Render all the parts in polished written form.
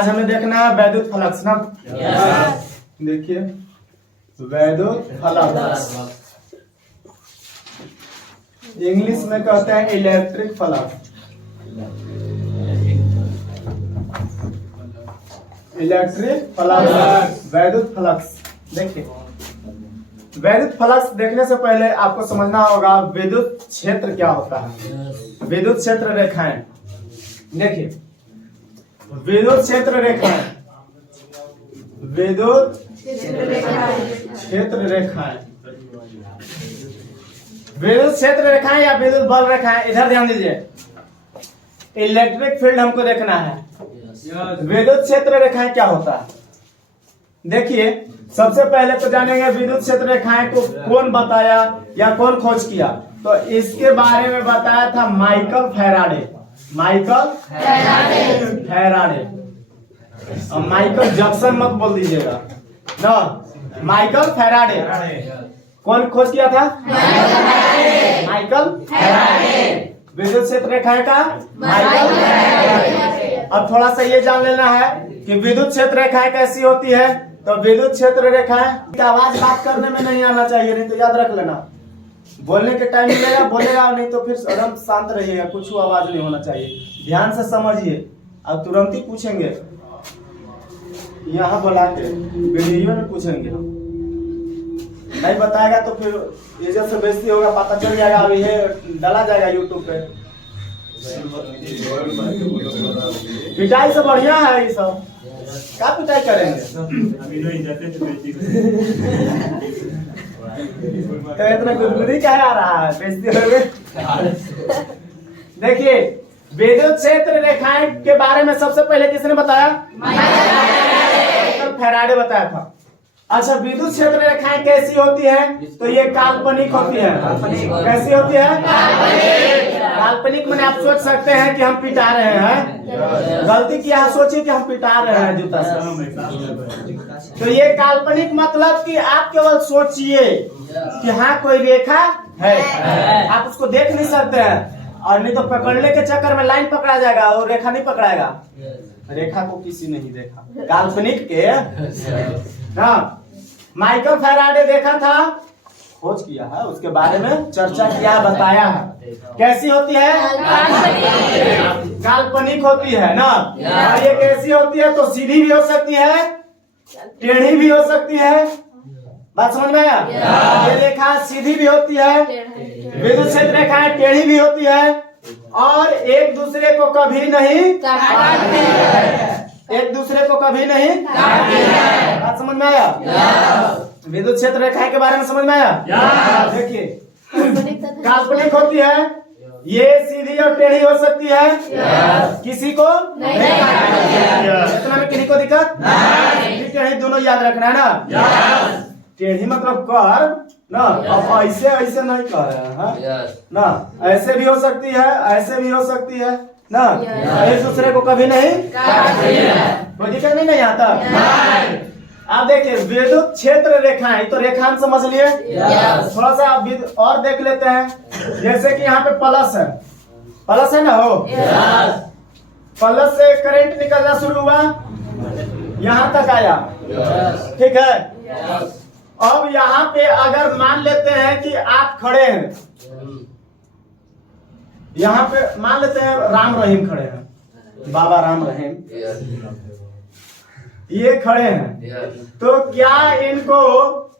आज हमें देखना है वैद्युत फ्लक्स ना। देखिए वैद्युत फ्लक्स इंग्लिश में कहते हैं इलेक्ट्रिक फ्लक्स। इलेक्ट्रिक फ्लक्स, वैद्युत फ्लक्स। देखिए वैद्युत फ्लक्स देखने से पहले आपको समझना होगा विद्युत क्षेत्र क्या होता है। विद्युत क्षेत्र रेखाएं, देखिए विद्युत क्षेत्र रेखाएं, विद्युत क्षेत्र रेखाएं, विद्युत क्षेत्र रेखाएं या विद्युत बल रेखाएं। इधर ध्यान दीजिए, इलेक्ट्रिक फील्ड हमको देखना है। विद्युत क्षेत्र रेखाएं क्या होता है? देखिए सबसे पहले तो जानेंगे विद्युत क्षेत्र रेखाएं को कौन बताया या कौन खोज किया। तो इसके बारे में बताया था माइकल फैराडे। माइकल फैराडे, और माइकल जैक्सन मत बोल दीजिएगा ना, माइकल फैराडे। कौन खोज किया था? Michael Faraday. विद्युत क्षेत्र रेखाएं का माइकल फैराडे। अब थोड़ा सा ये जान लेना है कि विद्युत क्षेत्र रेखाएं कैसी होती है। तो विद्युत क्षेत्र रेखाएं आवाज बात करने में नहीं आना चाहिए, नहीं तो याद रख लेना, बोलने के टाइम मिलेगा बोलेगा, नहीं तो फिर एकदम शांत रहिएगा, कुछ आवाज नहीं होना चाहिए। ध्यान से समझिए, अब तुरंत ही पूछेंगे, यहाँ बुला के वीडियो में पूछेंगे, नहीं बताएगा तो फिर इज्जत से बेइज्जती होगा, पता चल जाएगा, अब ये डाला जाएगा यूट्यूब पे। पिटाई से बढ़िया है ये सब, क्या पिटाई करेंगे? तो इतना गुदगुदी क्या आ रहा है, बेइज्जती हो गई। देखिए विद्युत क्षेत्र रेखाएं के बारे में सबसे पहले किसने बताया? माइकल फैराडे बताया था। अच्छा विद्युत क्षेत्र रेखाएं कैसी होती है? तो ये काल्पनिक होती है। कैसी होती है? काल्पनिक मैंने आप सोच सकते हैं कि हम पिटा रहे हैं, गलती किया है, सोचिए कि हम पिटा रहे हैं जूता से। तो ये काल्पनिक मतलब कि आप केवल सोचिए कि हाँ कोई रेखा है, आप उसको देख नहीं सकते हैं, और नहीं तो पकड़ने के चक्कर में लाइन पकड़ा जाएगा और रेखा नहीं पकड़ाएगा। रेखा को किसी नहीं देखा, काल्पनिक के हाँ। माइकल फैराडे देखा था, खोज किया है, उसके बारे में चर्चा किया, बताया है। कैसी होती है? काल्पनिक होती है ना। और ये कैसी होती है? तो सीधी भी हो सकती है, टेढ़ी भी हो सकती है। बात समझ में आया? ये रेखा सीधी भी होती है, विद्युत क्षेत्र रेखाएं टेढ़ी भी होती है, और एक दूसरे को कभी नहीं काटती है। एक दूसरे को कभी नहीं काटती है। बात समझ में आया? विद्युत क्षेत्र रेखाएं के बारे में समझ में आया? देखिए काल्पनिक होती है, ये सीधी और टेढ़ी हो सकती है, किसी को नहीं काटती है। इतना में किसी को दिक्कत नहीं, टेढ़ी दोनों याद रखना है ना। टेढ़ी मतलब कर्व ना, अब ऐसे ऐसे नहीं कर रहे हैं ना, ऐसे भी हो सकती है, ऐसे भी हो सकती है ना, एक दूसरे को कभी नहीं काटती है। कोई दिक्कत नहीं आता। आप देखिए विद्युत क्षेत्र रेखाएं, तो रेखाएं समझ लिए। थोड़ा सा और देख लेते हैं, जैसे कि यहाँ पे प्लस है, प्लस है ना, हो प्लस से करंट निकलना शुरू हुआ, यहाँ तक आया, ठीक है। अब यहाँ पे अगर मान लेते हैं कि आप खड़े हैं, यहाँ पे मान लेते हैं राम रहीम खड़े हैं, बाबा राम रहीम ये खड़े हैं, तो क्या इनको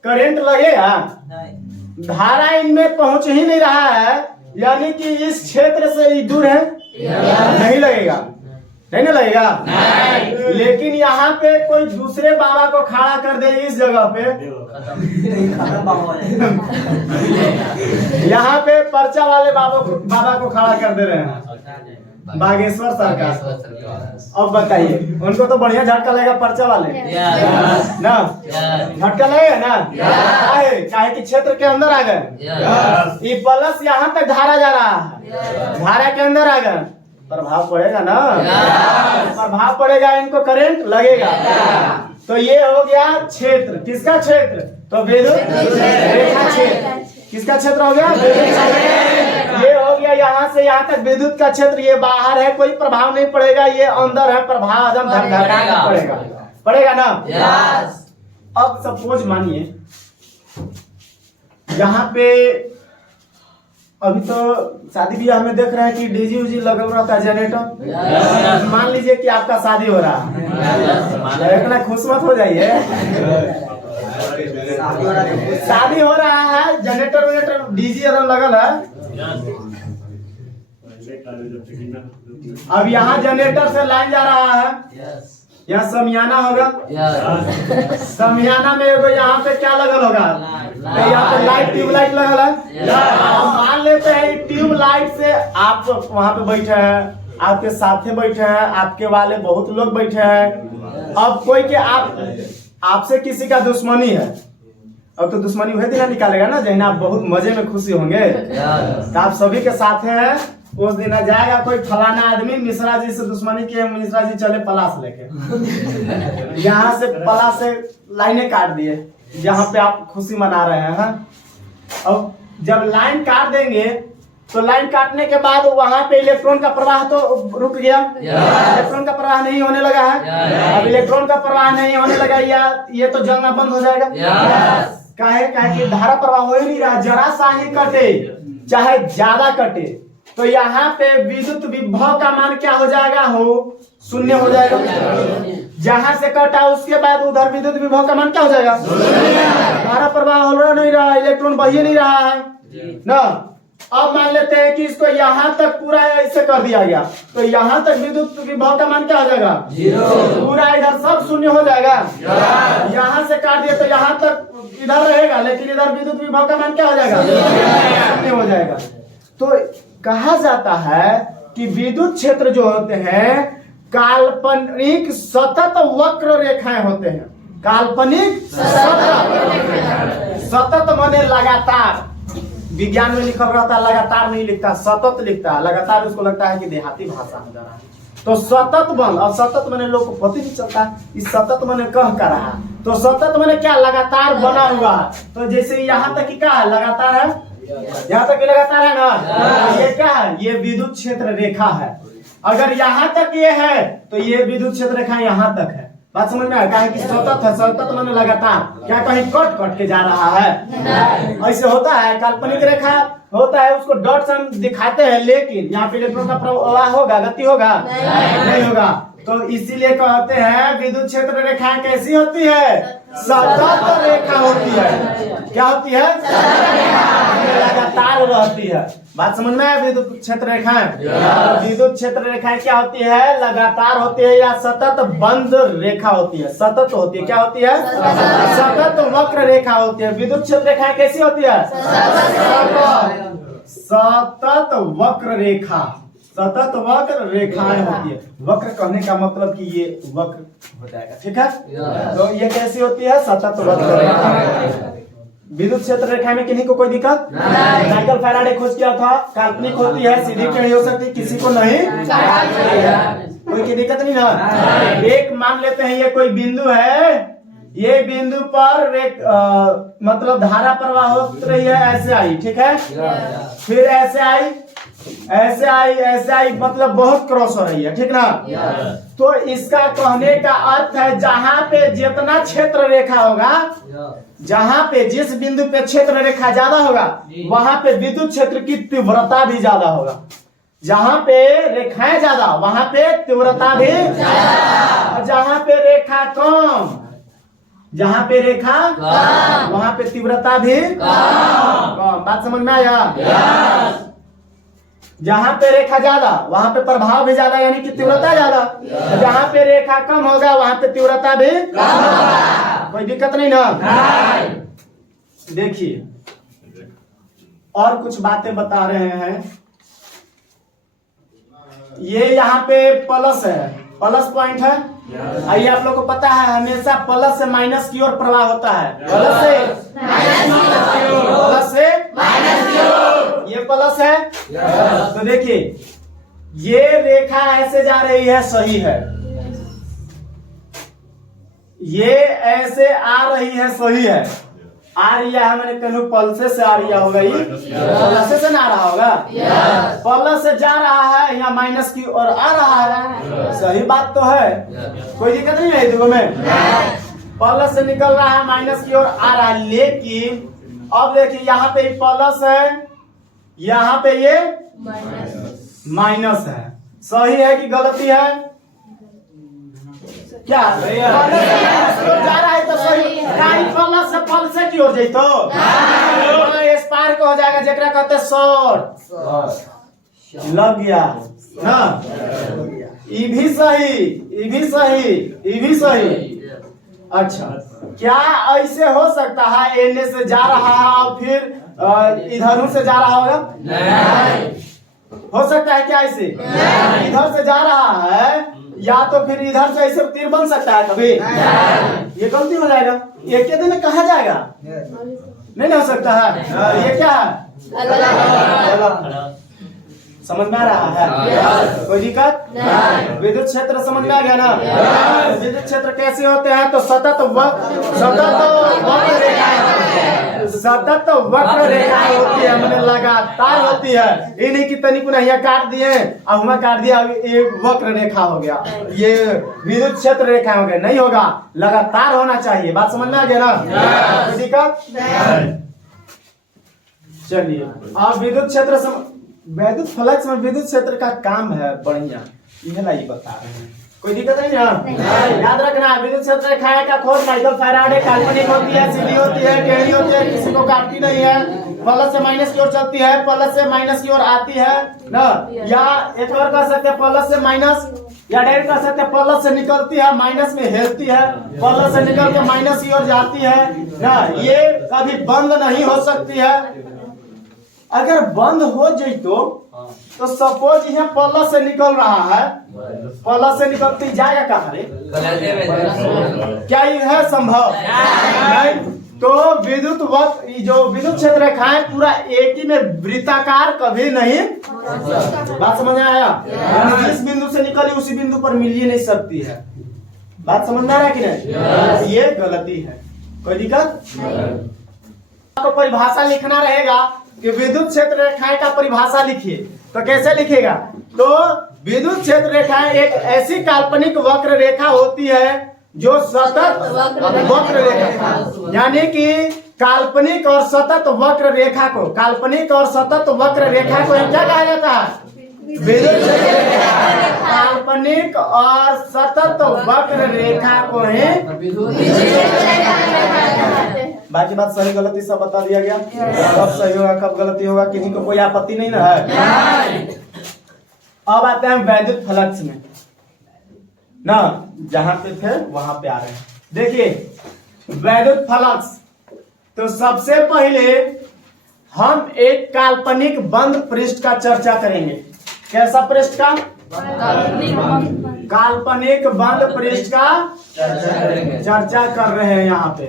करंट लगेगा? धारा इनमें पहुंच ही नहीं रहा है, यानी कि इस क्षेत्र से दूर है, नहीं लगेगा, नहीं ना लगेगा। लेकिन यहाँ पे कोई दूसरे बाबा को खड़ा कर दे इस जगह पे, यहाँ पे पर्चा वाले बाबा को खड़ा कर दे रहे हैं, बागेश्वर सरकार। अब बताइए उनको तो बढ़िया झटका लगेगा, पर्चा वाले ना, झटका लगेगा ना, काहे कि क्षेत्र के अंदर आ गए। ये प्लस यहाँ तक धारा जा रहा है, धारा के अंदर आ गए, प्रभाव पड़ेगा ना, प्रभाव पड़ेगा, इनको करंट लगेगा। तो ये हो गया क्षेत्र, किसका क्षेत्र? तो विद्युत रेखा क्षेत्र। किसका क्षेत्र हो गया? ये हो गया यहाँ से यहाँ तक विद्युत का क्षेत्र ये बाहर है, कोई प्रभाव नहीं पड़ेगा, ये अंदर है, प्रभाव एकदम धड़धड़ा पड़ेगा, पड़ेगा ना। अब सपोज मानिए यहाँ पे अभी तो शादी ब्याह में देख रहे हैं कि डीजी उजी लगा रहता है, जनरेटर। मान लीजिए कि आपका शादी हो रहा है, इतना खुश मत हो जाइए। शादी हो रहा है, जनरेटर वनेटर डीजी एकदम लगल है। अब यहाँ जनरेटर से लाइन जा रहा है, यहाँ समियाना होगा, समियाना में एगो यहाँ पे क्या लगल होगा, यहाँ पे लाइट, ट्यूबलाइट लगल है। मान लेते हैं ट्यूबलाइट से आप वहां पे बैठे हैं, आपके साथे बैठे हैं, आपके वाले बहुत लोग बैठे हैं। अब कोई के आपसे किसी का दुश्मनी है, अब तो दुश्मनी वही दिन निकालेगा ना जहाँ आप बहुत मजे में खुशी होंगे। तो आप सभी के साथ हैं, उस दिन जाएगा कोई फलाना आदमी मिश्रा जी से दुश्मनी किए, मिश्रा जी चले पलाश लेके, यहाँ से पलाश से लाइनें काट दिए जहाँ पे आप खुशी मना रहे हैं। अब जब लाइन काट देंगे तो लाइन काटने के बाद वहां पे इलेक्ट्रॉन का प्रवाह तो रुक गया, इलेक्ट्रॉन का प्रवाह नहीं होने लगा है। अब इलेक्ट्रॉन का प्रवाह नहीं होने लगा, या ये तो जलना बंद हो जाएगा। काहे कि धारा प्रवाह हो ही नहीं रहा, जरा सा ही कटे चाहे ज्यादा कटे तो यहाँ पे विद्युत विभव का मान क्या हो जाएगा, हो शून्य हो जाएगा। जहां से कटा उसके बाद उधर विद्युत विभव का मान क्या हो जाएगा, धारा प्रवाह हो रहा नहीं रहा, इलेक्ट्रॉन बह नहीं रहा है ना। अब मान लेते हैं कि इसको यहाँ तक पूरा ऐसे कर दिया गया, तो यहाँ तक विद्युत विभव का मान क्या हो जाएगा, पूरा इधर सब शून्य हो जाएगा। यहाँ से काट दिया तो यहाँ तक इधर रहेगा, लेकिन इधर विद्युत विभव का मान क्या हो जाएगा, शून्य हो जाएगा। तो कहा जाता है कि विद्युत क्षेत्र जो होते हैं काल्पनिक सतत वक्र रेखाएं होते हैं। काल्पनिक सतत माने लगातार, विज्ञान में लिखा रहता है लगातार नहीं लिखता, सतत लिखता है। लगातार उसको लगता है कि देहाती भाषा में जा रहा है, तो सतत बन, और सतत माने लोग को पता नहीं चलता इस सतत माने कह कर रहा, तो सतत माने क्या, लगातार बना हुआ है। तो जैसे यहाँ तक क्या है, लगातार है, यहाँ तक लगातार है ना। ये क्या है, ये विद्युत क्षेत्र रेखा है। अगर यहाँ तक ये है तो ये विद्युत क्षेत्र रेखा यहाँ तक है। बात समझ में आया, कहा कि सतत है, सतत माने लगातार, क्या कहीं कट कट के जा रहा है, ऐसे होता है। काल्पनिक रेखा होता है, उसको डॉट से हम दिखाते हैं, लेकिन यहाँ पे इलेक्ट्रॉन का प्रवाह होगा, गति होगा नहीं होगा। तो इसीलिए कहते हैं विद्युत क्षेत्र रेखाएं कैसी होती है, सतत रेखा होती है। क्या होती है, लगातार रहती है। बात समझ में आया, विद्युत क्षेत्र रेखाएं, विद्युत क्षेत्र रेखाएं क्या होती है, लगातार होती है या सतत बंद रेखा होती है, सतत होती है। क्या होती है, सतत वक्र रेखा होती है। विद्युत क्षेत्र रेखाएं कैसी होती है, सतत वक्र रेखा, सतत वक्र रेखाएं होती है। वक्र कहने का मतलब कि ये वक्र हो जाएगा, ठीक है। तो ये कैसी होती है, सतत वक्र रेखा। विद्युत क्षेत्र रेखा में किन्हीं को कोई दिक्कत, माइकल फैराडे खोज किया था, काल्पनिक होती है, सीधी टेढ़ी हो सकती है, किसी को नहीं, कोई की दिक्कत नहीं ना। एक मान लेते हैं ये कोई बिंदु है, ये बिंदु पर मतलब धारा प्रवाह हो रही है, ऐसे आई, ठीक है, फिर ऐसे आई, ऐसे आई, ऐसे आई, मतलब बहुत क्रॉस हो रही है, ठीक ना। तो इसका कहने का अर्थ है जहां पे जितना क्षेत्र रेखा होगा, जहां पे जिस बिंदु पे क्षेत्र रेखा ज्यादा होगा वहां पे विद्युत क्षेत्र की तीव्रता भी ज्यादा होगा। जहां पे रेखाएं ज्यादा वहां पे तीव्रता भी ज्यादा, जहां पे रेखा कम, जहां पे रेखा वहां पे तीव्रता भी कम। बात समझ में आया। जहां पे रेखा ज्यादा वहां पे प्रभाव भी ज्यादा, यानी कि तीव्रता ज्यादा। जहां पे रेखा कम होगा वहां पे तीव्रता भी कम। कोई दिक्कत नहीं ना। देखिए और कुछ बातें बता रहे हैं। ये यहाँ पे प्लस है, प्लस पॉइंट है। आइए आप लोग को पता है हमेशा प्लस से माइनस की ओर प्रवाह होता है, प्लस से माइनस की ओर, ये प्लस है। तो देखिए ये रेखा ऐसे जा रही है, सही है, ये ऐसे आ रही है, सही है, आ रिया है, मैंने कहूँ पल्स से आ रिया होगा, ये प्लस से ना आ रहा होगा, प्लस से जा रहा है, यहाँ माइनस की ओर आ रहा है। सही बात तो है, कोई दिक्कत नहीं है। देखो में प्लस से निकल रहा है, माइनस की ओर आ रहा है, लेकिन अब देखिए यहाँ पे प्लस है, यहाँ पे ये माइनस है। सही है कि गलती है? क्या जा रहा है तो सही, प्लस से प्लस से की ओर जैतो स्पार्क हो जाएगा, जेकरा कहते शॉर्ट। लग गया ना, ये भी सही, ये भी सही, ये भी सही। अच्छा, क्या ऐसे हो सकता है एने से जा रहा है और फिर इधर से जा रहा होगा? नहीं। हो सकता है क्या ऐसे? इधर से जा रहा है या तो फिर इधर से ऐसे तीर बन सकता है कभी? ये गलती हो जाएगा, एक के दिन में कहा जाएगा, नहीं हो सकता है। ये क्या है? समझ में आ रहा है? कोई दिक्कत? विद्युत क्षेत्र समझ में आ गया ना? विद्युत क्षेत्र कैसे होते हैं? तो सतत वक्र रेखाएं होती है, मैंने लगातार होती है। ये नहीं कि तनिक नहीं काट दिए अब हमें काट दिया, एक वक्र रेखा हो गया, ये विद्युत क्षेत्र रेखा हो गया, नहीं होगा, लगातार होना चाहिए। बात समझ में आ गया ना? कोई दिक्कत? चलिए, अब विद्युत क्षेत्र वैद्युत फ्लक्स में विद्युत क्षेत्र का काम है बढ़िया, यह नहीं बता रहे हैं। कोई दिक्कत नहीं ना? याद रखना, विद्युत क्षेत्र रेखाएं का खोज माइकल फैराडे, काल्पनिक होती है, सीधी होती है, टेढ़ी होती है, किसी को काटती नहीं है, प्लस से माइनस की ओर चलती है, प्लस से माइनस की ओर आती है ना, या एक और कह सकते हैं प्लस से माइनस, या डायरेक्ट कह सकते हैं प्लस से निकलती है, माइनस में हेलती है, प्लस से निकल के माइनस की ओर जाती है ना। ये कभी बंद नहीं हो सकती है। अगर बंद हो जाए तो सपोज यहाँ प्लस से निकल रहा है, प्लस से निकलती जाएगा कहाँ रे? क्या ये है संभव? नहीं। तो विद्युत वक्र, जो विद्युत क्षेत्र रेखाएं पूरा एक ही में वृत्ताकार कभी नहीं, बात समझ में आया? जिस बिंदु से निकली उसी बिंदु पर मिल ही नहीं सकती है। बात समझ में आ रहा है कि नहीं? ये गलती है। कोई दिक्कत? आपको परिभाषा लिखना रहेगा कि विद्युत क्षेत्र रेखाएं का परिभाषा लिखिए, तो कैसे लिखेगा? तो विद्युत क्षेत्र रेखाएं एक ऐसी काल्पनिक वक्र रेखा होती है जो सतत वक्र रेखा, यानी कि काल्पनिक और सतत वक्र रेखा को, काल्पनिक और सतत वक्र रेखा को क्या कहा जाता है? विद्युत क्षेत्र रेखा। काल्पनिक और सतत वक्र रेखा को ही, बाकी बात सही गलती सब बता दिया गया। कब सही होगा कब गलती होगा, किसी को कोई आपत्ति नहीं ना है? अब आते हैं वैद्युत फ्लक्स में ना, जहां पे थे वहां पे आ रहे हैं। देखिए वैद्युत फ्लक्स, तो सबसे पहले हम एक काल्पनिक बंद पृष्ठ का चर्चा करेंगे। कैसा पृष्ठ का? काल्पनिक बंद पृष्ठ का चर्चा कर रहे हैं। यहाँ पे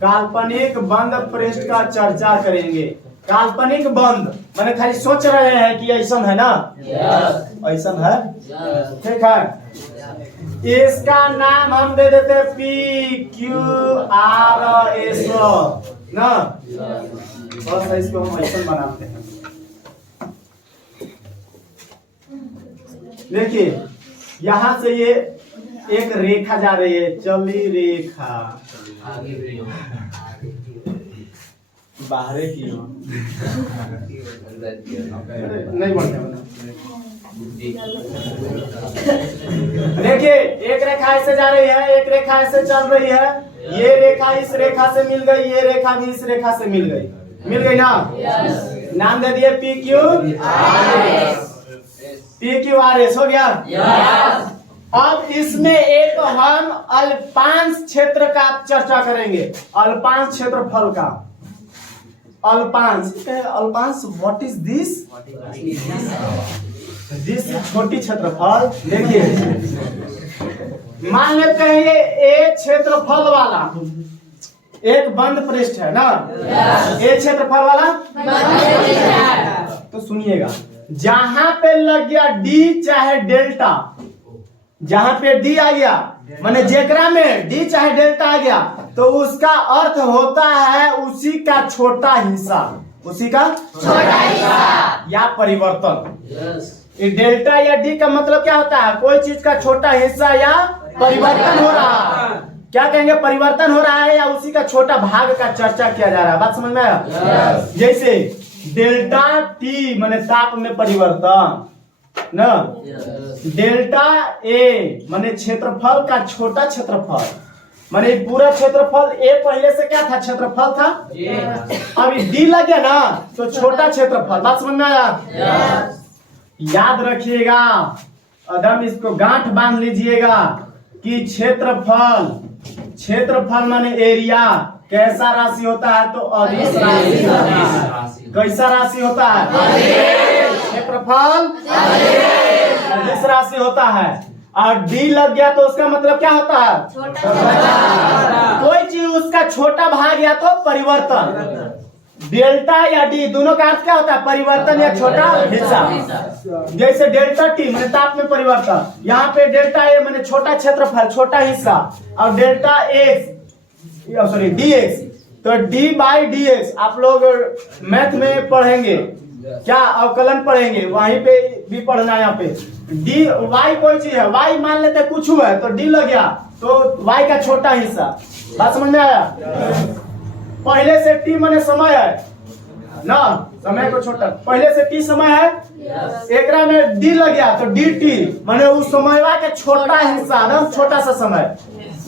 काल्पनिक बंद पृष्ठ का चर्चा करेंगे। काल्पनिक बंद मैंने खाली सोच रहे हैं कि ऐसा है ना? ऐसा है, ठीक है। इसका नाम हम दे देते PQRS ना, बस इसको हम ऐसा बनाते हैं। देखिए यहां से ये एक रेखा जा रही है, चली रेखा बाहरे की नहीं बढ़ते। देखिए एक रेखा ऐसे जा रही है, एक रेखा ऐसे चल रही है, ये रेखा इस रेखा से मिल गई, ये रेखा भी इस रेखा से मिल गई ना। नाम दे दिए PQRS हो गया। अब इसमें एक हम अल्पांश क्षेत्र का चर्चा करेंगे, अल्पांश क्षेत्रफल का। अल्पांश व्हाट इज दिस? दिस छोटी क्षेत्रफल। देखिए मान लेते हैं ये क्षेत्रफल वाला एक बंद पृष्ठ है ना, ये क्षेत्रफल वाला तो सुनिएगा, जहां पे लग गया D चाहे डेल्टा, जहाँ पे डी आ गया माने जेकरा में डी चाहे डेल्टा आ गया तो उसका अर्थ होता है उसी का छोटा हिस्सा, उसी का छोटा हिस्सा या परिवर्तन। ये डेल्टा या डी का मतलब क्या होता है? कोई चीज का छोटा हिस्सा या परिवर्तन हो रहा है। क्या कहेंगे? परिवर्तन हो रहा है या उसी का छोटा भाग का चर्चा किया जा रहा है। बात समझ में आया? जैसे डेल्टा टी माने ताप में परिवर्तन न, डेल्टा ए माने क्षेत्रफल का छोटा क्षेत्रफल, माने पूरा क्षेत्रफल ए पहले से क्या था? क्षेत्रफल था। अभी डी लग गया ना तो छोटा क्षेत्रफल। बात समझ में आया? याद रखिएगा, एकदम इसको गांठ बांध लीजिएगा कि क्षेत्रफल, क्षेत्रफल माने एरिया कैसा राशि होता है? तो अदिश राशि होता है। कैसा राशि होता है? क्षेत्रफल अदिश राशि होता है। और डी लग गया तो उसका मतलब क्या होता है? कोई चीज उसका छोटा भाग या तो परिवर्तन। डेल्टा या डी दोनों का अर्थ क्या होता है? परिवर्तन या छोटा हिस्सा। जैसे डेल्टा टी माने ताप में परिवर्तन, यहाँ पे डेल्टा ए माने छोटा क्षेत्रफल, छोटा हिस्सा, और delta x sorry D x, तो डी बाई डी एक्स आप लोग मैथ में पढ़ेंगे, क्या अवकलन पढ़ेंगे, वहीं पे भी पढ़ना है। यहाँ पे डी वाई कोई चीज है, वाई मान लेते कुछ हुआ है तो डी लग गया तो वाई का छोटा हिस्सा। बात समझ में आया? पहले से टी माने समय है ना, समय को छोटा, पहले से टी समय है, एकरा में डी लग गया तो डी टी माने उस समय का छोटा हिस्सा ना, छोटा सा समय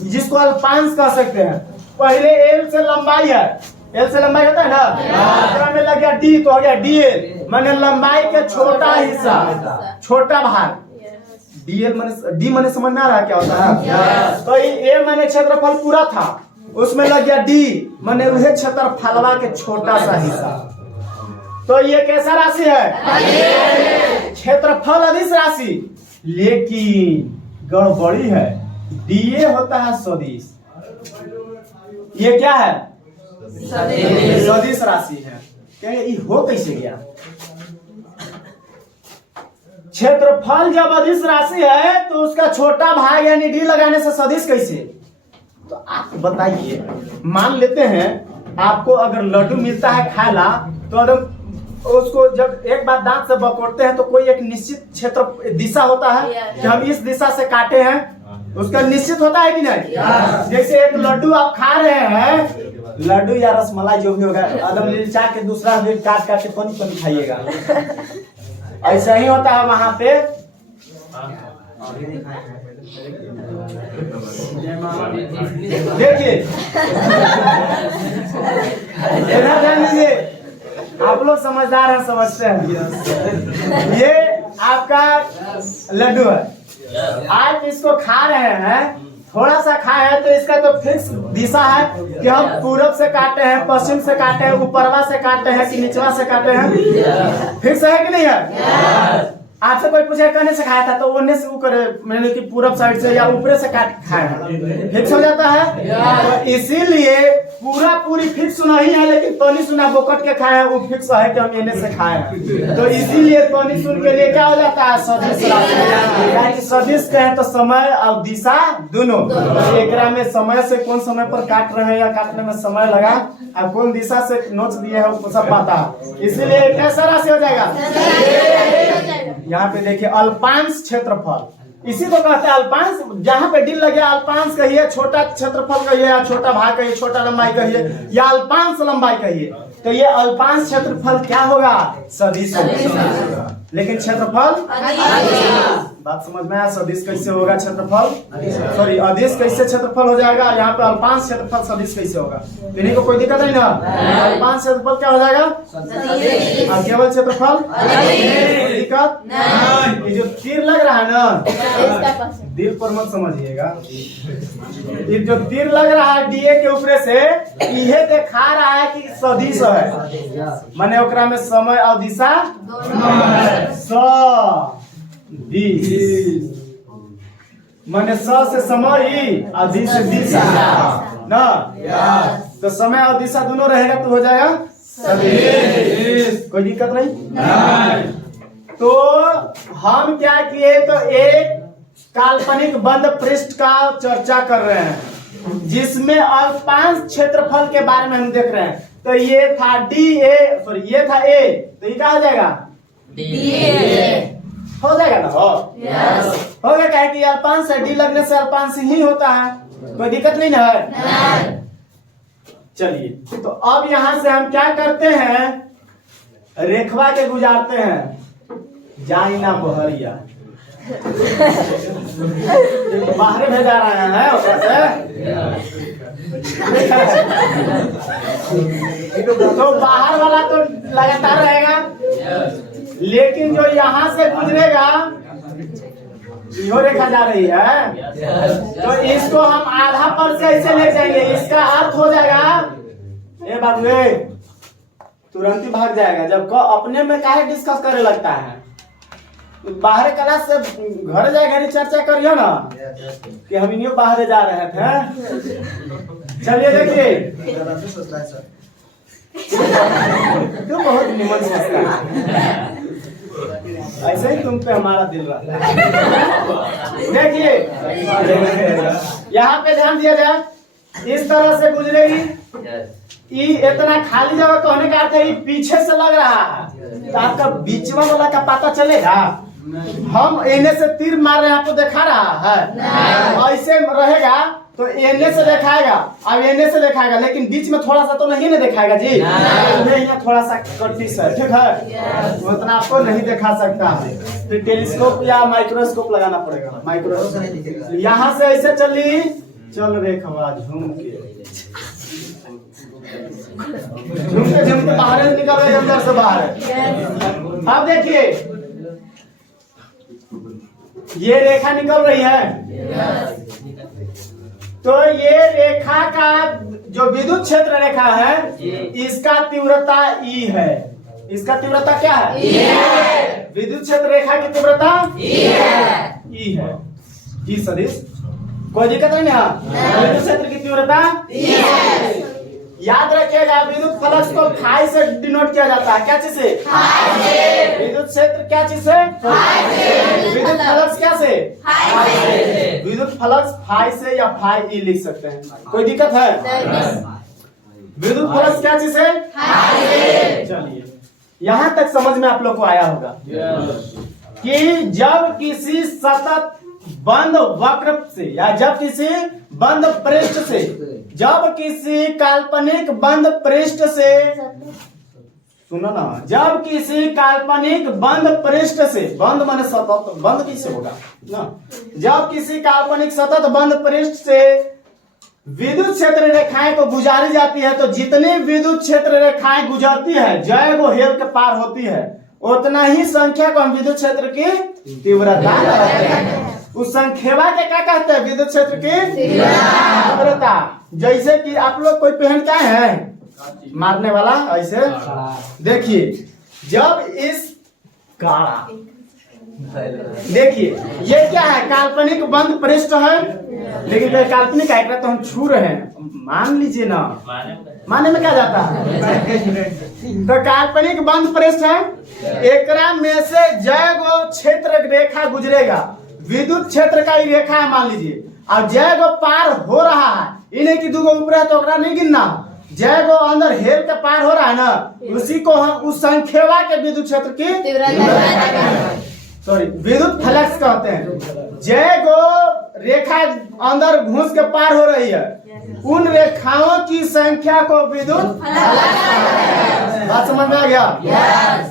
जिसको अल्पांश कह सकते हैं। पहले एल से लंबाई है, एल से लंबाई होता है ना, एकरा में लग गया डी तो हो गया डी एल माने लंबाई के छोटा हिस्सा, छोटा भाग। डी एल माने डी माने समझ में आ रहा है क्या होता है? तो ए माने क्षेत्रफल पूरा था, उसमें लग गया डी माने वह क्षेत्रफलवा के छोटा सा हिस्सा। तो ये कैसा राशि है? क्षेत्रफल अदिश राशि। लेकिन गड़बड़ी है, डीए होता है सदिश, ये क्या है? सदिश राशि है। क्या ये हो कैसे गया? क्षेत्रफल जब अदिश राशि है तो उसका छोटा भाग यानी डी लगाने से सदिश कैसे? तो आप बताइए, मान लेते हैं आपको अगर लड्डू मिलता है खाला तो अगर उसको जब एक बार दांत से बकोड़ते हैं तो कोई एक निश्चित क्षेत्र दिशा होता है कि हम इस दिशा से काटे हैं, उसका निश्चित होता है कि नहीं? जैसे एक लड्डू आप खा रहे हैं, लड्डू या रसमलाई जो भी होगा, एकदम लिलचा के दूसरा भी काट काट के कौन खाइएगा। ऐसा ही होता है वहां पे। देखिए इधर ध्यान दीजिए, आप लोग समझदार हैं, समझते हैं। ये आपका लड्डू है, आप इसको खा रहे हैं, थोड़ा सा खाए हैं तो इसका तो फिक्स दिशा है कि हम पूरब से काटे हैं, पश्चिम से काटे हैं, ऊपरवा से काटे हैं कि निचवा से काटे हैं, फिक्स है कि नहीं है? आपसे कोई पूछे कहने से खाया था तो ओने से वो करे, मैंने कि पूरब साइड से या ऊपरे से काट खाया, फिक्स हो जाता है। तो इसीलिए पूरा पूरी फिक्स नहीं है, लेकिन तोनी सुना बोकट के खाए वो फिक्स है कि हम एने से खाए। तो इसीलिए तोनी सुन के लिए क्या हो जाता है? सदिश राशि। सदिश कहे तो समय और दिशा दोनों। एकरा में समय से कौन समय पर काट रहे हैं या काटने में समय लगा और कौन दिशा से नोच दिए है वो सब पता है, इसीलिए कैसा राशि हो जाएगा? यहाँ पे देखिए अल्पांश क्षेत्रफल, इसी को कहते हैं अल्पांश। जहाँ पे डी लगे अल्पांश कहिए, छोटा क्षेत्रफल कहिए या छोटा भाग कहिए, छोटा लंबाई कहिए या अल्पांश लंबाई कहिए, तो ये अल्पांश क्षेत्रफल क्या होगा? सदिश होगा। लेकिन क्षेत्रफल बात समझ में आया? सदिश कैसे होगा क्षेत्रफल? सॉरी अदिश कैसे क्षेत्रफल हो जाएगा? यहाँ पे अल्पांश क्षेत्रफल सदिश कैसे होगा? इन्हीं को कोई दिक्कत नहीं ना? अल्पांश क्षेत्रफल क्या हो जाएगा? और केवल क्षेत्रफल दिक्कत नहीं। ये जो तीर लग रहा है ना, दिल पर मत समझिएगा, ये जो तीर लग रहा है डीए के ऊपर से, ये दिखा रहा है कि सदिश है, माने ओकरा में समय और दिशा माने स से समय और दी से दिशा ना, तो समय और दिशा दोनों रहेगा तो हो जाएगा सदिश। कोई दिक्कत नहीं। तो हम क्या किए? तो एक काल्पनिक बंद पृष्ठ का चर्चा कर रहे हैं, जिसमें अल्पांश क्षेत्रफल के बारे में हम देख रहे हैं। तो ये था डी ए, सॉरी ये था ए, तो ये क्या हो जाएगा? डी हो जाएगा ना? हो गया। क्या है कि अल्पांश है, डी लगने से अल्पांश ही होता है, कोई दिक्कत नहीं ना है। चलिए, तो अब यहां से हम क्या करते हैं, रेखवा के गुजारते हैं। जाई ना बहरिया बाहर भेजा रहे हैं तो बाहर वाला तो लगातार रहेगा, लेकिन जो यहाँ से गुजरेगा यो रेखा जा रही है, तो इसको हम आधा पर से ऐसे ले जाएंगे। इसका अर्थ हो जाएगा, ए बाबू तुरंत ही भाग जाएगा जब अपने में काहे डिस्कस करे लगता है। बाहर क्लास से घर जाए घरी चर्चा करियो ना कि हम यूं बाहर जा रहे थे। चलिए देखिए, तुम बहुत निमन सोचता है, ऐसे ही तुम पे हमारा दिल रहा है। देखिए यहाँ पे ध्यान दिया जाए, इस तरह से गुजरेगी। इतना खाली जगह कहने का अर्थ है पीछे से लग रहा है, तो आपका बीचवा वाला का पता चलेगा। हम एने से तीर मार रहे हैं, आपको दिखा रहा है, ऐसे रहेगा तो एने से दिखाएगा, अब एने से दिखाएगा, लेकिन बीच में थोड़ा सा तो नहीं ना दिखाएगा जी। यहाँ थोड़ा सा कटिस है, ठीक है, उतना आपको नहीं दिखा सकता है। फिर टेलीस्कोप या माइक्रोस्कोप लगाना पड़ेगा। माइक्रोस्कोप यहाँ से ऐसे चली, चल रेखवा झूम के बाहर निकल गए, अंदर से बाहर। अब देखिए ये रेखा निकल रही है, तो ये रेखा का जो विद्युत क्षेत्र रेखा है, इसका तीव्रता ई है। इसका तीव्रता क्या है? विद्युत क्षेत्र रेखा की तीव्रता ई है। ई सदिश कोई दिक्कत नहीं है। विद्युत क्षेत्र की तीव्रता याद रखिएगा, विद्युत फ्लक्स को फाई से डिनोट किया जाता है। क्या चीज से? विद्युत क्षेत्र क्या चीज से? विद्युत फ्लक्स क्या से? विद्युत फ्लक्स फाई से या फाई ई लिख सकते हैं, कोई दिक्कत है? विद्युत फ्लक्स क्या चीज है? चलिए, यहाँ तक समझ में आप लोग को आया होगा कि जब किसी सतत बंद वक्र से या जब किसी बंद पृष्ठ से, जब किसी काल्पनिक बंद पृष्ठ से, सुनो ना, जब किसी काल्पनिक बंद पृष्ठ से, बंद माने सतत, बंद किससे होगा ना, जब किसी काल्पनिक सतत बंद पृष्ठ से विद्युत क्षेत्र रेखाएं को गुजारी जाती है, तो जितनी विद्युत क्षेत्र रेखाएं गुजरती है, जय वो हेल के पार होती है, उतना ही संख्या को हम विद्युत क्षेत्र की तीव्रता कहते हैं। उस संख्या के क्या कहते हैं? विद्युत क्षेत्र की तीव्रता। जैसे कि आप लोग कोई पेन क्या है मारने वाला, ऐसे देखिए, जब इस काला, देखिए ये क्या है? काल्पनिक बंद पृष्ठ है, लेकिन कोई काल्पनिक है तो हम छू रहे हैं, मान लीजिए ना, माने में क्या जाता है? तो काल्पनिक बंद पृष्ठ है, एकरा में से जय गो क्षेत्र रेखा गुजरेगा, विद्युत क्षेत्र का ही रेखा है मान लीजिए, अब जय गो पार हो रहा है, इन्हें की दूगो ऊपर है तो ओकरा नहीं गिनना, जय गो अंदर हेल के पार हो रहा है ना, उसी को हम उस संख्या के विद्युत क्षेत्र की सॉरी विद्युत फ्लक्स कहते हैं। जय गो रेखा अंदर घुस के पार हो रही है, उन रेखाओं की संख्या को विद्युत बात समझ में आ गया?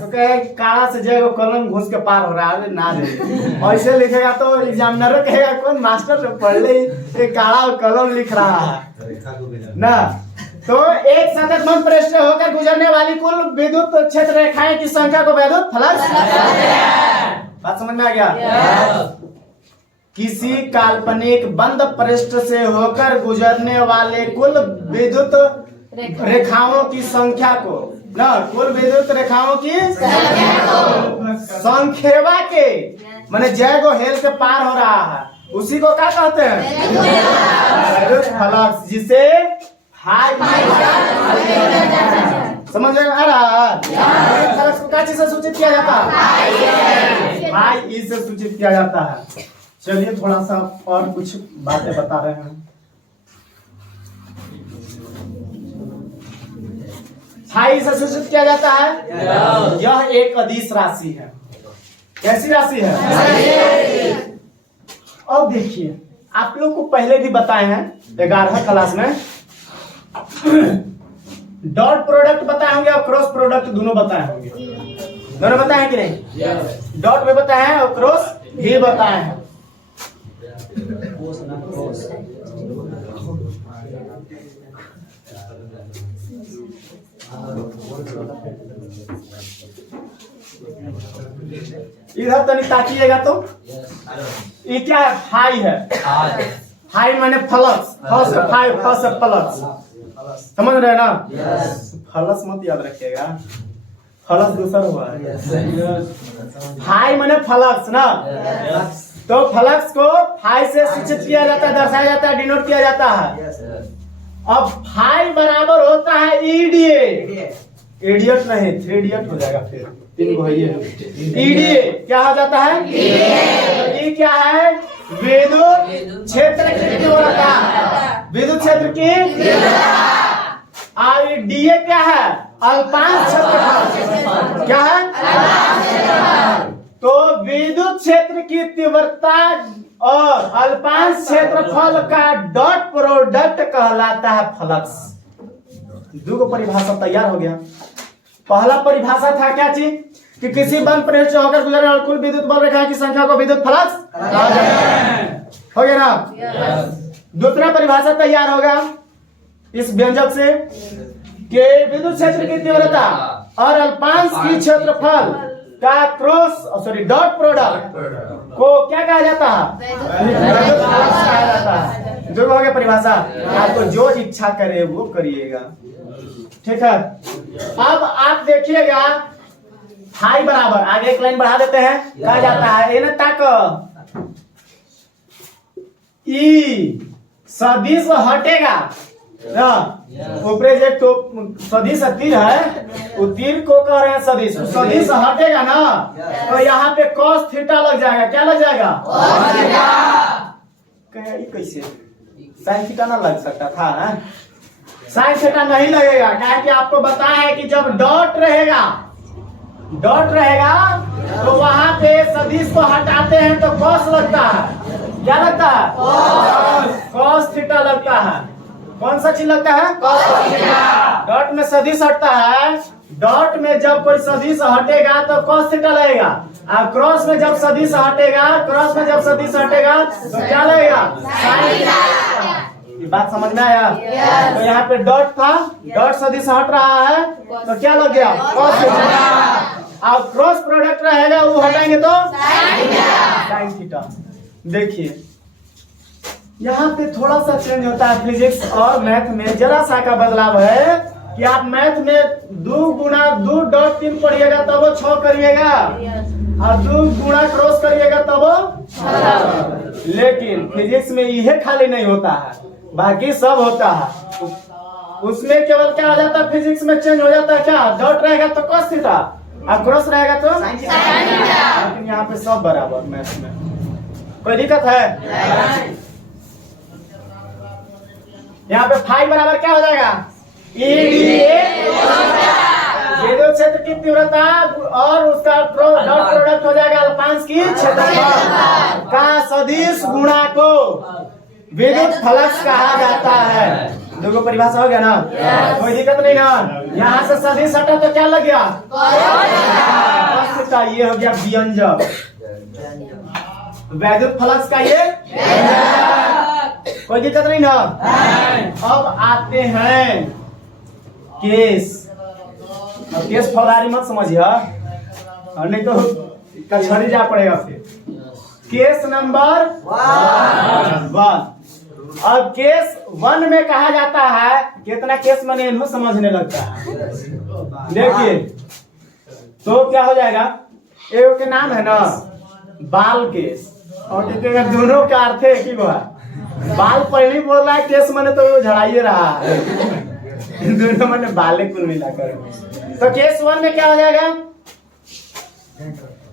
तो कहे काला से जय गो कलम घुस के पार हो रहा है ना, ऐसे लिखेगा तो एग्जामिनर कहेगा कौन मास्टर से पढ़ ले, काला कलम लिख रहा है ना। तो एक सतत बंद पृष्ठ से होकर गुजरने वाली कुल विद्युत क्षेत्र रेखाएं की संख्या को विद्युत फ्लक्स, बात समझ में आ गया? किसी काल्पनिक बंद पृष्ठ से होकर गुजरने वाले कुल विद्युत रेखाओं की संख्या को ना, कुल विद्युत रेखाओं की संख्या के माने जय गो हेल के पार हो रहा है, उसी को क्या कहते हैं? विद्युत फ्लक्स, जिसे समझ में आ रहा है? फ्लक्स को क्या चीज से सूचित किया जाता है? हाई ई से सूचित किया जाता है। चलिए थोड़ा सा और कुछ बातें बता रहे हैं। फाई से सूचित किया जाता है, यह एक अदिश राशि है। कैसी राशि है? अब देखिए, आप लोग को पहले भी बताए हैं 11वीं क्लास में, डॉट प्रोडक्ट बताए होंगे और क्रॉस प्रोडक्ट दोनों बताए होंगे। दोनों बताए हैं कि नहीं? डॉट में बताए हैं और क्रॉस भी बताए हैं। इधर तनी ताकिएगा तो ये क्या है? फाई है। फाई माने फ्लक्स, फ्लक्स समझ रहे हैं ना? फ्लक्स मत याद रखिएगा, फ्लक्स दूसरा हुआ है। फाई माने फ्लक्स ना, तो फ्लक्स को फाई से सूचित किया जाता है, दर्शाया जाता है, डिनोट किया जाता है। अब फाई बराबर होता है ईडीए, इडियट नहीं, 3 इडियट हो जाएगा, फिर 3 को है ईडीए। क्या हो जाता है? ये क्या है? विद्युत क्षेत्र की तीव्रता, विद्युत क्षेत्र की और डीए क्या है? अल्पांश क्षेत्रफल। क्या है? तो विद्युत क्षेत्र की तीव्रता और अल्पांश क्षेत्रफल का डॉट प्रोडक्ट कहलाता है फ्लक्स। दो परिभाषा तैयार हो गया। पहला परिभाषा था क्या चीज? कि किसी बंद प्रदेश से होकर गुजरने वाले कुल विद्युत बल रेखा की संख्या को विद्युत फ्लक्स हो गया ना। दूसरा परिभाषा तैयार होगा इस व्यंजक से कि विद्युत क्षेत्र की तीव्रता और अल्पांश की क्षेत्रफल का डॉट प्रोडक्ट को क्या कहा जाता है? विद्युत फ्लक्स कहा जाता है। जो हो गया परिभाषा। आपको जो इच्छा करे वो करिएगा, ठीक है। अब आप देखिएगा फाई बराबर, आगे एक लाइन बढ़ा देते हैं, कहा जाता है इन तक ई सदिश हटेगा ना, ऊपरे जो तो सदिश तीर है, वो तीर को कह रहे हैं सदिश। सदिश हटेगा ना, तो यहाँ पे cos थीटा लग जाएगा। क्या लग जाएगा? कैसे साइन थीटा ना लग सकता था? साइन थीटा नहीं लगेगा, क्या कि आपको बताया है कि जब डॉट रहेगा तो वहां पे सदिश को हटाते हैं तो cos लगता है। क्या लगता है? cos थीटा लगता है। कौन सा चीज लगता है? cos theta. डॉट में सदिश हटता है, डॉट में जब कोई सदिश हटेगा तो cos थीटा लगेगा, और क्रॉस में जब सदिश हटेगा तो क्या लगेगा? sin theta. ये बात समझ में आया? तो यहाँ पे डॉट था, डॉट सदिश हट रहा है तो क्या लग गया? cos theta. और क्रॉस प्रोडक्ट रहेगा, वो हटाएंगे तो sin थीटा। देखिए यहाँ पे थोड़ा सा चेंज होता है फिजिक्स और मैथ में, जरा सा का बदलाव है कि आप मैथ में 2 गुणा 2 डॉट 3 पढ़िएगा तब वो 6 करिएगा, और 2 गुणा क्रॉस करिएगा तब वो 6। लेकिन फिजिक्स में यह खाली नहीं होता है, बाकी सब होता है। उसमें केवल क्या हो जाता है? फिजिक्स में चेंज हो जाता है। क्या? डॉट रहेगा तो cos थीटा और क्रॉस रहेगा तो sin थीटा। लेकिन यहाँ पे सब बराबर मैथ में, कोई दिक्कत है? यहाँ पे फाई बराबर क्या हो जाएगा? विद्युत क्षेत्र की तीव्रता और उसका डॉट प्रोडक्ट हो जाएगा अल्पांश की क्षेत्रफल का सदिश गुणा को विद्युत फ्लक्स कहा जाता है। देखो परिभाषा हो गया ना, कोई दिक्कत नहीं ना। यहाँ से सदिश हटा तो क्या लग गया? cos theta. ये हो गया व्यंजक, विद्युत फ्लक्स का ये, कोई दिक्कत नहीं ना। अब आते हैं केस। अब केस फौदारी मत समझिए, नहीं तो कचहरी जा पड़ेगा फिर। Case number 1। अब केस 1 में कहा जाता है, कितना केस मैंने इन्हों समझने लगता है। देखिए तो क्या हो जाएगा? एक के नाम है ना बाल केस, और देखिएगा दोनों का अर्थ एक ही हुआ। बाल पहले बोल रहा है, केस मैंने तो वो झड़ाइए रहा है। दोनों मैंने बाले कुल मिलाकर। तो केस 1 में क्या हो जाएगा?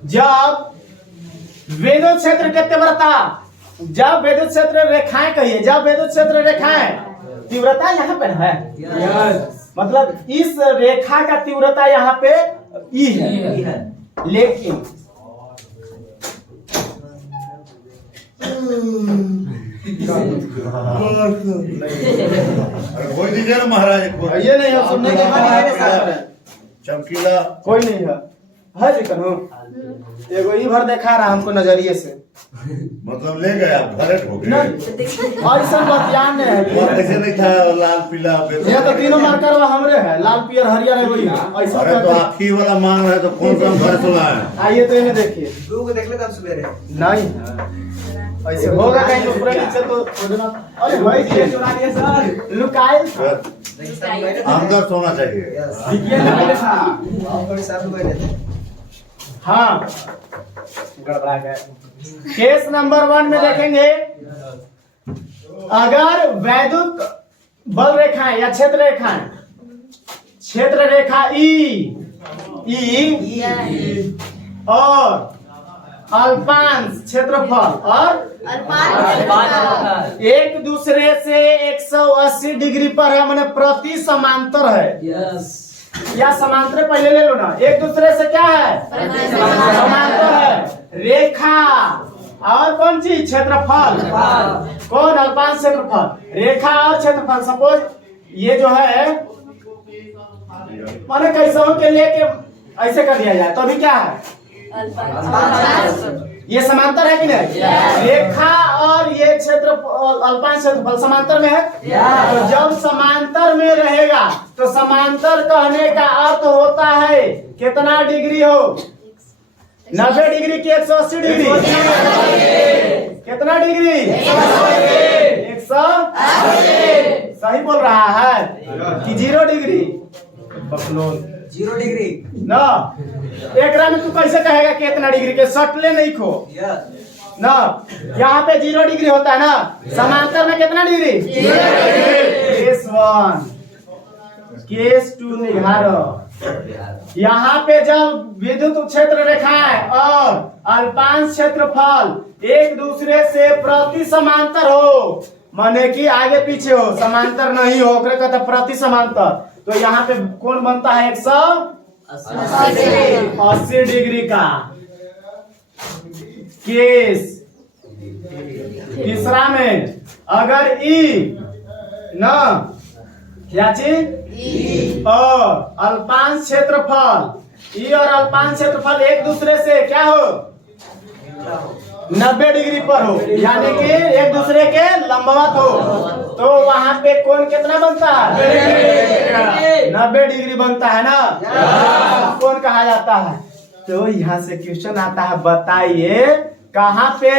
जब विद्युत क्षेत्र की तीव्रता जब विद्युत क्षेत्र रेखाएं कहिए, जब विद्युत क्षेत्र रेखाएं तीव्रता यहाँ पे है, मतलब इस रेखा का तीव्रता यहाँ पे ई है, लेकिन कोई दीजिए ना महाराज, ये नहीं है सुनने के बाद चमकीला कोई नहीं है जी कहो एगो ही भर देखा रहा हमको नजरिए से, मतलब ले गए आप भरट हो गए। ऐसा बतियान नहीं है, कैसे नहीं था लाल पीला ये तो तीनों मार्कर हमरे है, लाल पियर हरियर है वही ऐसा। अरे तो आप ही वाला मांग रहे तो कौन सा घर चला है? आइए तो इन्हें देखिए, देख ले तब सवेरे नहीं ऐसे होगा कहीं ऊपर नीचे तो खोजना। अरे भाई ये चुरा लिए सर, लुकाए अंदर सोना चाहिए। हाँ गड़बड़ा गया। केस नंबर 1 में देखेंगे, अगर वैद्युत बल रेखाएं या क्षेत्र रेखाएं, क्षेत्र रेखा ई और अल्पांश क्षेत्रफल और एक दूसरे से 180 डिग्री पर है, माने प्रति समांतर है। या समांतर पहले ले लो ना, एक दूसरे से क्या है समांतर है। रेखा और कौन चीज क्षेत्रफल, कौन अल्पांश क्षेत्रफल, रेखा और क्षेत्रफल। सपोज ये जो है माने कैसे के लेके ऐसे कर दिया जाए तो अभी क्या है, ये समांतर है कि नहीं? रेखा और ये क्षेत्र अल्पांश क्षेत्रफल समांतर में है। तो जब समांतर में रहेगा तो समांतर कहने का अर्थ होता है कितना डिग्री हो, 90 डिग्री की 180 डिग्री, कितना डिग्री 180। सही बोल रहा है कि 0 डिग्री, 0 डिग्री ना एक में तू कैसे कहेगा कि इतना डिग्री के सटले नहीं खो ना, यहाँ पे 0 डिग्री होता है ना, समांतर में कितना डिग्री? Case 1 case 2 निहारो। यहाँ पे जब विद्युत क्षेत्र रेखाएं और अल्पांश क्षेत्रफल एक दूसरे से प्रति समांतर हो, माने कि आगे पीछे हो, समांतर नहीं हो, कहते प्रति समांतर, तो यहाँ पे कौन बनता है 180 डिग्री का केस। तीसरा में अगर ई ना क्या चीज और अल्पांश क्षेत्रफल, ई और अल्पांश क्षेत्रफल एक दूसरे से क्या हो 90 डिग्री पर हो, यानी कि एक दूसरे के लंबवत हो, तो वहां पे कौन कितना बनता है 90 डिग्री बनता है ना, कौन कहा जाता है। तो यहाँ से क्वेश्चन आता है, बताइए कहाँ पे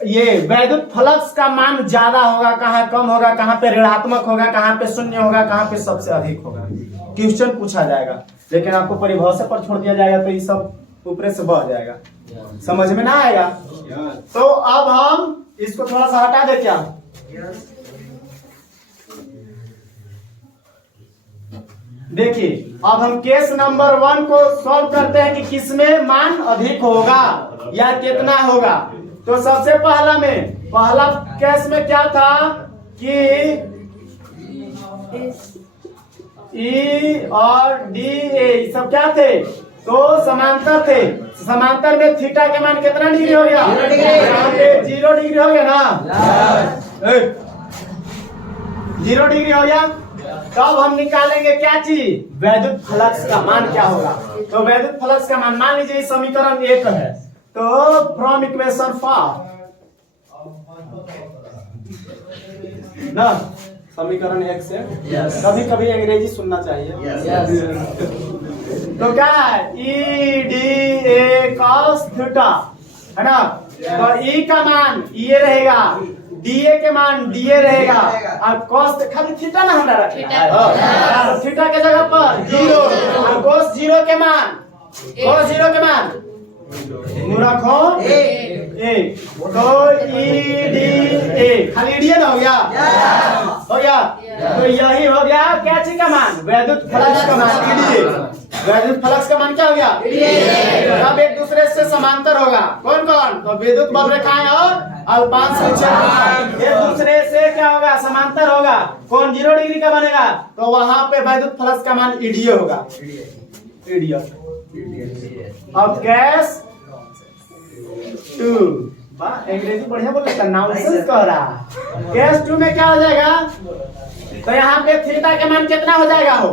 ये वैद्युत फ्लक्स का मान ज्यादा होगा, कहाँ कम होगा, कहाँ पे ऋणात्मक होगा, कहाँ पे शून्य होगा, कहाँ पे सबसे अधिक होगा। क्वेश्चन पूछा जाएगा, लेकिन आपको परिभाषा पर छोड़ दिया जाएगा तो ये सब ऊपर से बह जाएगा, समझ में ना आएगा। तो अब हम इसको थोड़ा सा हटा दे क्या, देखिए अब हम केस नंबर 1 को सॉल्व करते हैं कि किसमें मान अधिक होगा या कितना होगा। तो सबसे पहला केस में क्या था कि ई और डी ए सब क्या थे, तो समांतर थे। समांतर में थीटा के मान कितना डिग्री हो गया, यहाँ पे 0 डिग्री हो गया ना, 0 डिग्री हो गया। तब हम निकालेंगे क्या चीज, वैद्युत फ्लक्स का मान क्या होगा। तो वैद्युत फ्लक्स का मान लीजिए समीकरण 1 है, तो फ्रॉम इक्वेशन 5 ना, समीकरण 1 से कभी कभी अंग्रेजी सुनना चाहिए। तो क्या है, E D A cos theta है ना, तो ई का मान ये रहेगा, डीए के मान डीए रहेगा, और कॉस खाली थीटा ना हमरा रखेगा, थीटा के जगह पर 0 और कॉस 0 के मान, कॉस 0 के मान रखो 1, तो ई डी ए खाली डी ना हो गया, हो गया। तो यही हो गया क्या चीज का मान, वैद्युत फ्लक्स का मान, वैद्युत फ्लक्स का मान क्या हो गया, अब एक दूसरे से समान समांतर होगा। कौन कौन? तो विद्युत बल रेखाएं और अल्पांश के क्षेत्रफल एक दूसरे से क्या होगा? समांतर होगा। कौन 0 डिग्री का बनेगा? तो वहां पे वैद्युत फलक का मान ईडीए होगा। ईडीए। अब गैस 2 अंग्रेजी बढ़िया बोल रहा, नाउंसेंस कह रहा। गैस 2 में क्या हो जाएगा? तो यहाँ पे थीटा के मान कितना हो जाएगा? हो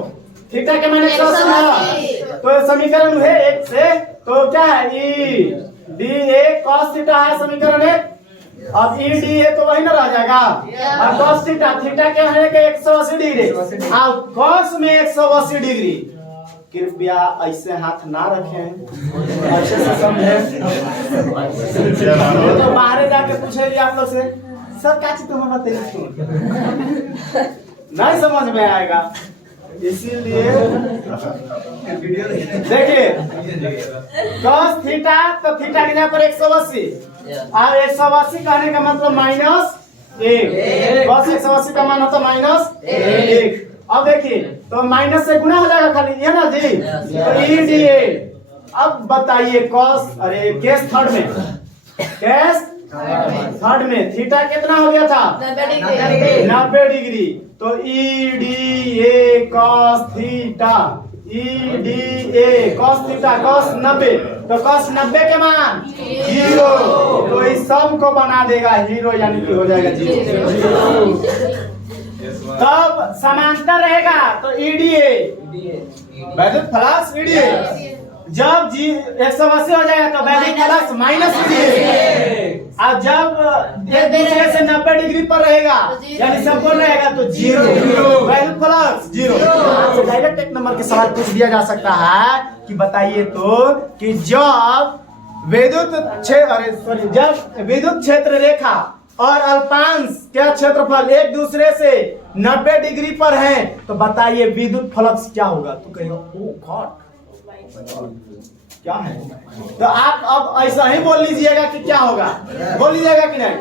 थीटा के मान 180। तो समीकरण है 1 से, तो क्या है? E D A cos theta है समीकरण 1। अब ई डी ए तो वही ना रह जाएगा, और कॉस थीटा, थीटा क्या है कि 180 डिग्री, अब कॉस में 180 डिग्री। कृपया ऐसे हाथ ना रखें, अच्छे से समझें। तो बाहर जाके पूछेगी आप लोग से, सर क्या चीज तुम बताइए, नहीं समझ में आएगा। इसीलिए देखिए cos थीटा, तो थीटा के यहाँ पर 180, और 180 कहने का मतलब -1, cos 180 का मान होता -1। अब देखिए तो माइनस से गुना हो जाएगा खाली, ये ना जी, तो ई डी ए। अब बताइए cos, अरे केस थर्ड में, केस थर्ड में थीटा कितना हो गया था? 90 डिग्री। तो E D A cos theta, E D A cos theta cos 90, तो कॉस 90 के मान 0, तो इस सब को बना देगा हीरो, यानी कि हो जाएगा 0। तब समांतर रहेगा तो ईडीए वैद्युत फलक ईडीए। जब जी 180 हो जाएगा तो वैद्युत फलक माइनस ईडीए, और जब एक दूसरे से 90 डिग्री पर रहेगा यानी समकोण रहेगा तो 0, वैद्युत फलक 0। आपसे डायरेक्ट एक नंबर के सवाल पूछ दिया जा सकता है कि बताइए तो कि जब विद्युत क्षेत्र रेखा और अल्पांश क्या क्षेत्रफल एक दूसरे से 90 डिग्री पर हैं, तो बताइए विद्युत फलक क्या होगा? तो कहेगा ओ गॉड क्या है? तो आप अब ऐसा ही बोल लीजिएगा कि क्या होगा, बोल लीजिएगा कि नहीं?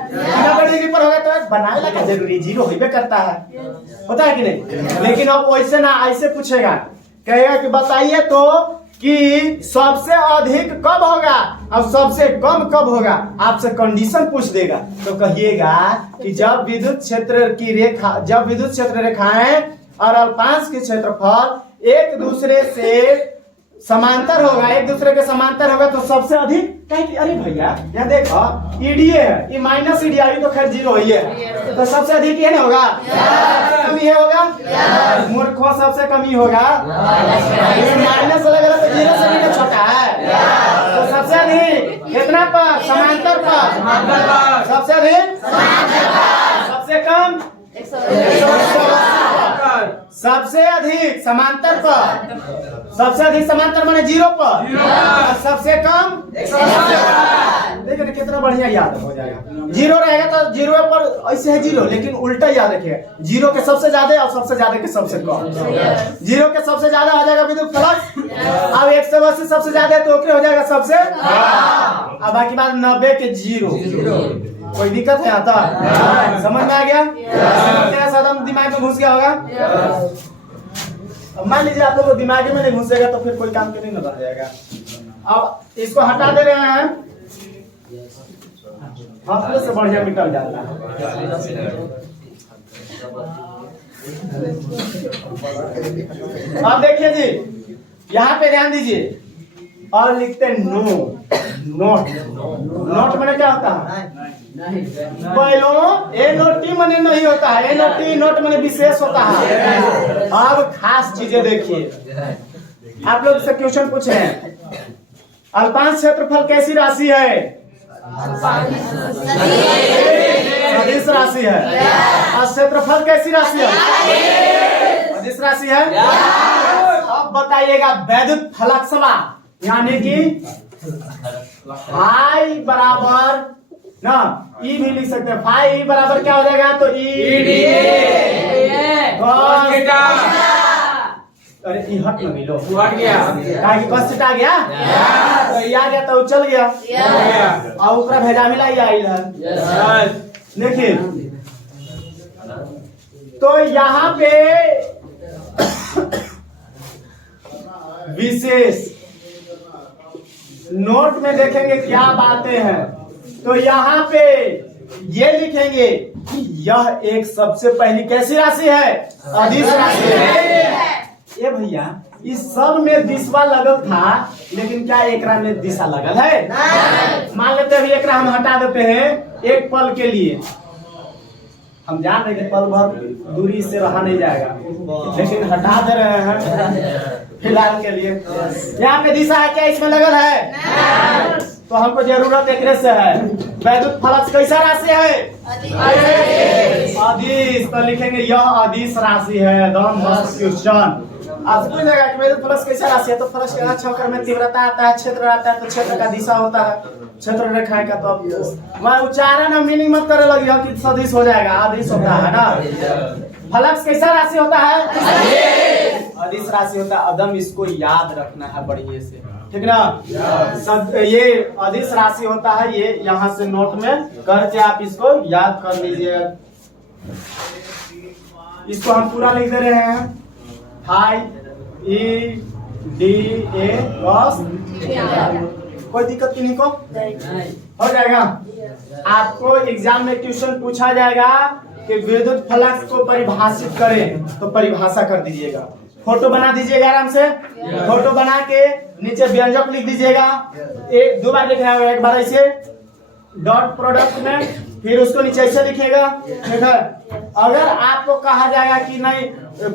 90 डिग्री पर होगा तो बनाए लगा जरूरी 0 होबे करता है, होता है कि नहीं? लेकिन अब वैसे ना, ऐसे पूछेगा, कहेगा कि बताइए तो कि सबसे अधिक कब होगा और सबसे कम कब होगा, आपसे कंडीशन पूछ देगा। तो कहिएगा कि जब विद्युत क्षेत्र रेखाएं और अल्पांश के क्षेत्रफल एक दूसरे से समांतर होगा, एक दूसरे के समांतर होगा तो सबसे अधिक, कहे कि अरे भैया यहाँ देखो ईडीए है, ये माइनस ईडीए तो खैर 0 ही है, तो सबसे अधिक ये नहीं होगा, कमी है होगा, मूर्खों सबसे कमी होगा, माइनस लगेगा तो 0 से भी छोटा है, तो सबसे अधिक कितना पर? समांतर पर। सबसे अधिक सबसे कम सबसे अधिक समांतर पर, सबसे अधिक समांतर माने 0 पर, और सबसे कम देखिए कितना बढ़िया याद हो जाएगा। 0 रहेगा तो 0 पर ऐसे है 0, लेकिन उल्टा याद रखिए, 0 के सबसे ज्यादा और सबसे ज्यादा के सबसे कम। 0 के सबसे ज्यादा हो जाएगा विद्युत फलक, अब 180 सबसे ज्यादा तो हो जाएगा सबसे, अब बाकी बात 90 के 0। कोई दिक्कत है आता? समझ में आ गया? क्या साधन दिमाग में घुस गया होगा? अब मान लीजिए आप लोग को दिमाग में नहीं घुसेगा तो फिर कोई काम के नहीं न रह जाएगा। अब इसको हटा दे रहे हैं, हाथ से बढ़िया निकल जाता है। अब देखिए जी, यहाँ पे ध्यान दीजिए, और लिखते हैं नोट। नोट मैंने क्या होता है? एनोटी मने नहीं होता है, एनोटी नोट मने विशेष होता है। अब खास चीजें देखिए, आप लोग से क्वेश्चन पूछ रहे हैं, अल्पांश क्षेत्रफल कैसी राशि है? सदिश राशि है। और क्षेत्रफल कैसी राशि है? सदिश राशि है। अब बताइएगा वैद्युत फलक सवाल, यानी कि फाई बराबर ना ई भी लिख सकते हैं, फाई बराबर क्या हो जाएगा? तो ई अरे ई हट न मिलो, हट गया, काहे कि कष्ट आ गया, तो ई आ गया तो चल गया, और ऊपर भेजा मिला ही आइल है। देखिए तो यहाँ पे विशेष नोट में देखेंगे क्या बातें हैं। तो यहाँ पे ये लिखेंगे कि यह एक सबसे पहली कैसी राशि है? अदिश राशि है। ये भैया इस सब में दिशा लगल था, लेकिन क्या एकरा में दिशा लगल है? मान लेते हैं एकरा हम हटा देते हैं एक पल के लिए। हम जान रहे कि पल भर दूरी से रहा नहीं जाएगा, लेकिन हटा दे रहे हैं फिलहाल के लिए। यहाँ पे दिशा है क्या? इसमें लगल है? तो हमको जरूरत एक से है। वैद्युत फलक कैसा राशि है? अदिश। तो लिखेंगे यह अदिश राशि है। क्वेश्चन आप पूछ जाएगा कि वैद्युत फलक कैसा राशि है? तो फलक के छक्कर में तीव्रता आता है, क्षेत्र आता है, तो क्षेत्र का दिशा होता है, क्षेत्र रेखा का। तो अब मैं उच्चारण और मीनिंग मत करे लगी कि सदिश हो जाएगा, अदिश होता है ना। फलक कैसा राशि होता है? अदिश राशि होता है। अदम इसको याद रखना है बढ़िया से, ठीक ना। ये अदिश राशि होता है, ये यहाँ से नोट में करके आप इसको याद कर लीजिएगा। इसको हम पूरा लिख दे रहे हैं। EDA कोई दिक्कत नहीं को हो जाएगा। आपको एग्जाम में क्वेश्चन पूछा जाएगा कि विद्युत फलक को परिभाषित करें, तो परिभाषा कर दीजिएगा। फोटो बना दीजिएगा आराम से। फोटो बना के नीचे व्यंजक लिख दीजिएगा। एक दो बार लिखना है, एक बार ऐसे डॉट प्रोडक्ट में, फिर उसको नीचे ऐसे लिखिएगा, ठीक है। अगर आपको कहा जाएगा कि नहीं,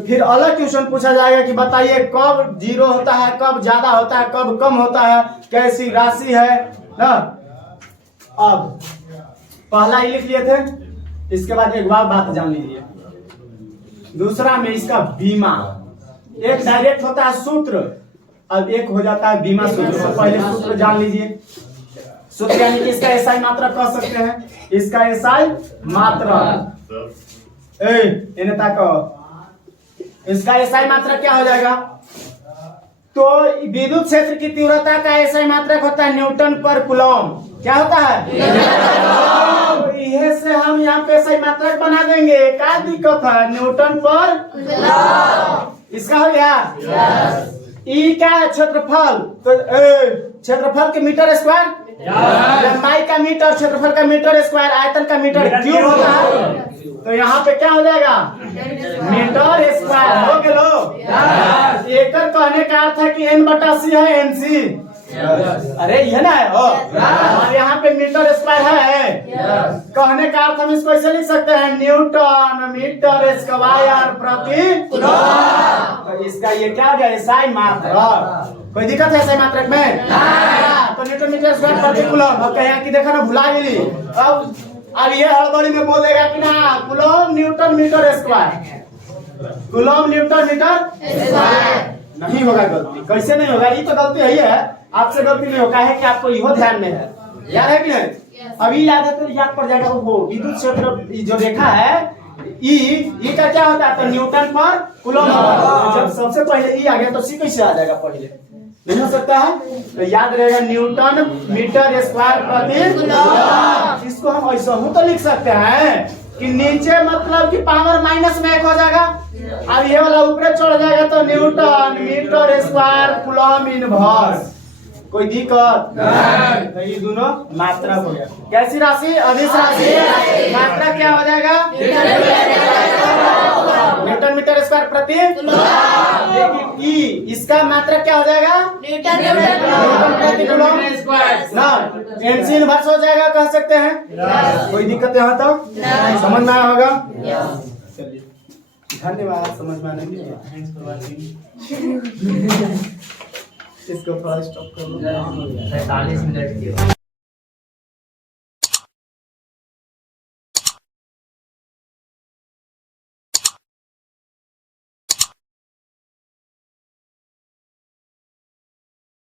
फिर अलग क्वेश्चन पूछा जाएगा कि बताइए कब जीरो होता है, कब ज्यादा होता है, कब कम होता है, कैसी राशि है ना। अब पहला ही लिख लिए थे, इसके बाद एक बात जान लीजिए। दूसरा में इसका बीमा, एक डायरेक्ट होता है सूत्र, अब एक हो जाता है बीमा सूत्र। तो पहले सूत्र जान लीजिए। सूत्र यानी कि इसका एसआई मात्रा कह सकते हैं, इसका एसआई मात्रा इसका एसआई मात्रा क्या हो जाएगा? तो विद्युत क्षेत्र की तीव्रता का एसआई मात्रक होता है न्यूटन पर कूलम। क्या होता है? यह से हम यहाँ पे एसआई मात्रक बना देंगे, क्या दिक्कत है? न्यूटन पर कूलम। इसका हो गया। ई क्या है? क्षेत्रफल। तो क्षेत्रफल के मीटर स्क्वायर, लंबाई का मीटर, क्षेत्रफल का मीटर स्क्वायर, आयतन का मीटर क्यूब होता है। तो यहाँ पे क्या हो जाएगा? मीटर स्क्वायर हो गया लो। एकड़ कहने का अर्थ है कि n/c है, NC। अरे ये ना है और यहाँ पे मीटर स्क्वायर है। कहने का अर्थ हम इसको ऐसे लिख सकते हैं, न्यूटन मीटर स्क्वायर प्रति कूलम। तो इसका ये क्या हो गया? एसआई मात्रक। कोई दिक्कत है एसआई मात्रक में? तो न्यूटन मीटर स्क्वायर प्रति कूलम। अब कहीं की देखा ना, भुला गेली। अब ये हड़बड़ी में बोलेगा कि ना coulomb newton metre square, coulomb newton metre square. नहीं होगा गलती। कैसे नहीं होगा? ये तो गलती है ही है, आपसे गलती नहीं होगा है कि आपको यह ध्यान में है। याद है कि नहीं? अभी याद है तो याद पड़ जाएगा। वो विद्युत क्षेत्र जो रेखा है ई का क्या होता है? तो न्यूटन पर कूलम। जब सबसे पहले ई आ गया तो सी कैसे आ जाएगा? पहले नहीं हो सकता है। तो याद रहेगा न्यूटन मीटर स्क्वायर प्रति कूलम। इसको हम ऐसा हूं तो लिख सकते हैं कि नीचे मतलब कि पावर माइनस में 1 हो जाएगा। अब ये वाला ऊपर चढ़ जाएगा तो newton metre square coulomb inverse. कोई दिक्कत नहीं। तो ये दोनों मात्रा हो गया। कैसी राशि? अदिश राशि। मात्रा क्या हो जाएगा? न्यूटन मीटर स्क्वायर प्रति लेकिन ई इसका मात्रा क्या हो जाएगा? न्यूटन प्रति कूलम ना। एनसी इनवर्स हो जाएगा, कह सकते हैं। कोई दिक्कत यहाँ तक समझ में आया होगा? चलिए धन्यवाद समझ में आने के लिए। Thanks for watching. इसको थोड़ा स्टॉप कर लो। 45 मिनट की